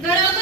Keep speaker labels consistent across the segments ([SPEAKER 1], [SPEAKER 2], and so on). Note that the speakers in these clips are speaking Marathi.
[SPEAKER 1] घरोघरी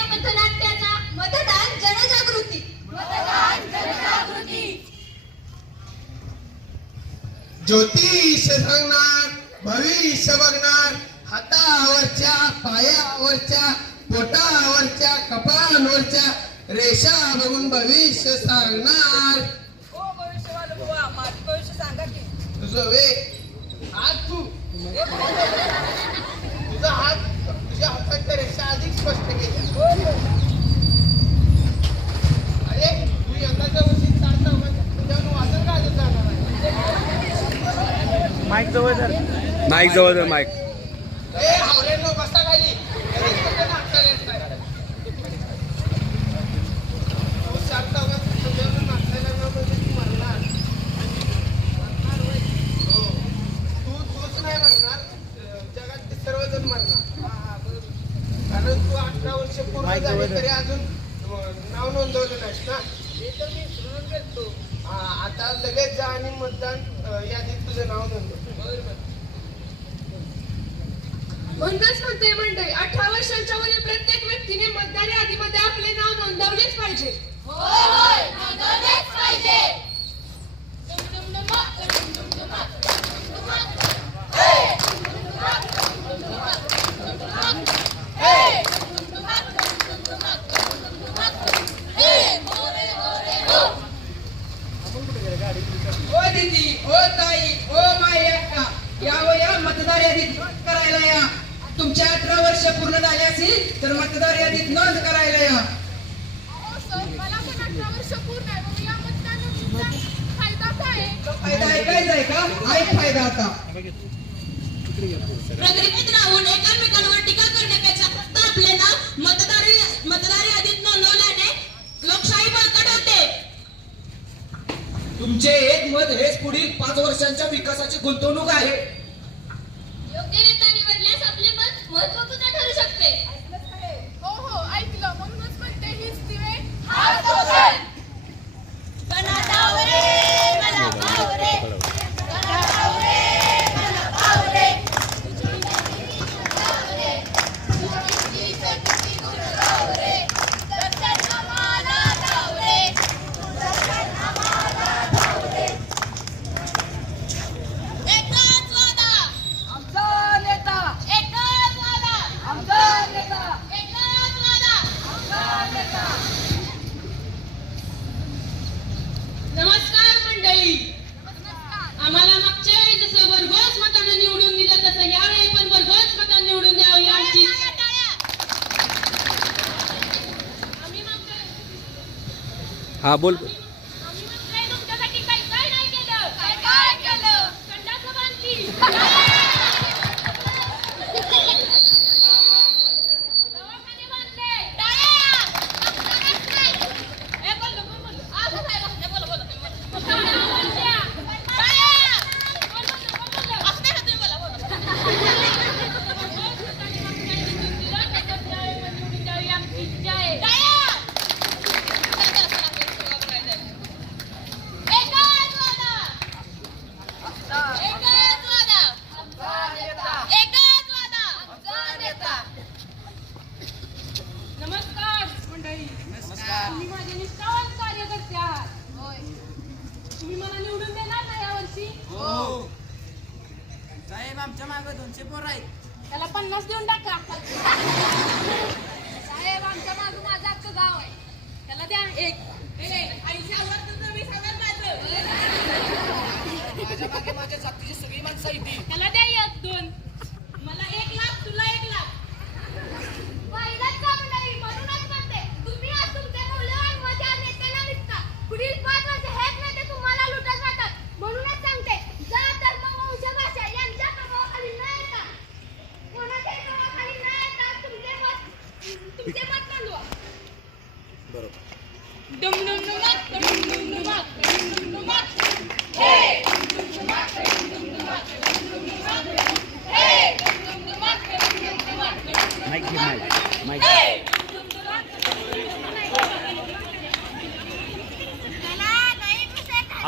[SPEAKER 1] पथनाट्याचा? मतदान जनजागृती.
[SPEAKER 2] ज्योतिष सांगणार भविष्य बघणार हातावरच्या पायावरच्या पोटावरच्या कपाळांवरच्या रेषा बघून भविष्य सांगणार.
[SPEAKER 3] हो भविष्यवाले बुवा माझी भविष्य सांगा की.
[SPEAKER 2] तुझं वे हात तू. तुझा हात तुझ्या हाताच्या रेषा अधिक स्पष्ट केल्या. अरे तू यंदाच्या वर्षी चालता तुझ्यावर वादळ गाजत जाणार आहे
[SPEAKER 4] माईक जवळ माईक जवळ माईक.
[SPEAKER 2] ए हावरेनो बसा खाली लगेच कुठे नाचता येत नाही. तो शांत होगा, तुझ्यावर नाचायला न म्हणजे तू मरणार. मरणार होय. हो. तू तूच नाही मरणार अं, जगात ते सर्वजण मरणार हा, हा, बरोबर. कारण तू अठरा वर्ष पूर्ण झाली तरी अजून नाव नोंदवलं नाहीस ना?
[SPEAKER 3] हे तर मी
[SPEAKER 2] हा, आता लगेच जा आणि मतदान यादीत तुझं नाव नोंदव.
[SPEAKER 5] म्हणूनच म्हणते मंडळी. अठरा वर्षांच्या वरील प्रत्येक व्यक्तीने मतदार यादीमध्ये आपले नाव नोंदवलेच पाहिजे.
[SPEAKER 2] ओ दीदी ओ ताई ओ माया या व या मतदार यादीत नोंद करायला या. तुमच्या अठरा वर्ष पूर्ण झाली असेल तर मतदार यादीत नोंद करायला या.
[SPEAKER 5] मला पण अठरा वर्ष पूर्ण आहे मग या मतदानाचा फायदा काय?
[SPEAKER 2] फायदा ऐकायचा आहे का? ऐक फायदा आता.
[SPEAKER 1] प्रगतीत राहून एकमेकांवर टीका करण्यापेक्षा फक्त आपले नाव मतदारी मतदार यादीत नोंदवल्याने लोकशाही बळकट होते
[SPEAKER 2] तुमचे एक मत हेच पुढील पाच वर्षांच्या विकासाची गुंतवणूक आहे.
[SPEAKER 1] योग्य नेता निवडल्यास आपले मत महत्त्वपूर्ण
[SPEAKER 5] हा
[SPEAKER 4] बोल
[SPEAKER 5] आम्ही मागच्या वेळी तुमच्यासाठी काय काय नाही केलं काय काय केलं संडासं बांधली दवाखाने बांधले ए, बोल, बोल, बोल. असं काय बसले? बोल, बोल, बोल. शाळा बांधल्या. बोल, बोल, बोल, बोल. द्यावी आमची इच्छा आहे
[SPEAKER 1] एकाच वादा एकाच वादा
[SPEAKER 3] आमचा नेता
[SPEAKER 1] एकाच वादा
[SPEAKER 3] आमचा नेता
[SPEAKER 5] नमस्कार मंडळी तुम्ही माझे निष्ठावान कार्यकर्ते आहात तुम्ही मला निवडून देणार ना यावर्षी
[SPEAKER 3] साहेब आमच्या मागे दोनशे पोर आहेत.
[SPEAKER 5] त्याला पन्नास देऊन टाका. साहेब आमच्या मागं माझं अख्खं गाव आहे. त्याला द्या एक. आयुष्यावर तुझं वीस हजार माझं.
[SPEAKER 3] माझ्या मागे माझ्या जातीची सगळी माणसं आहेत ती.
[SPEAKER 5] त्याला द्या एक दोन.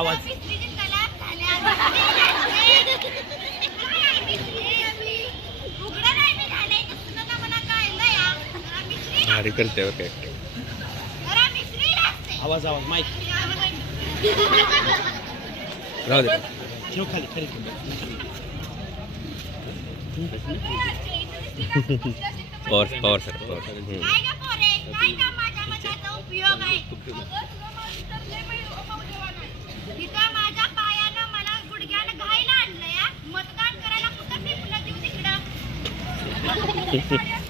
[SPEAKER 4] आवाज. भारी करते ओके
[SPEAKER 6] आवाज आवाज माहिती
[SPEAKER 4] राहू दे.
[SPEAKER 6] ठेव खाली खाली
[SPEAKER 4] सर पवार
[SPEAKER 5] Thank you.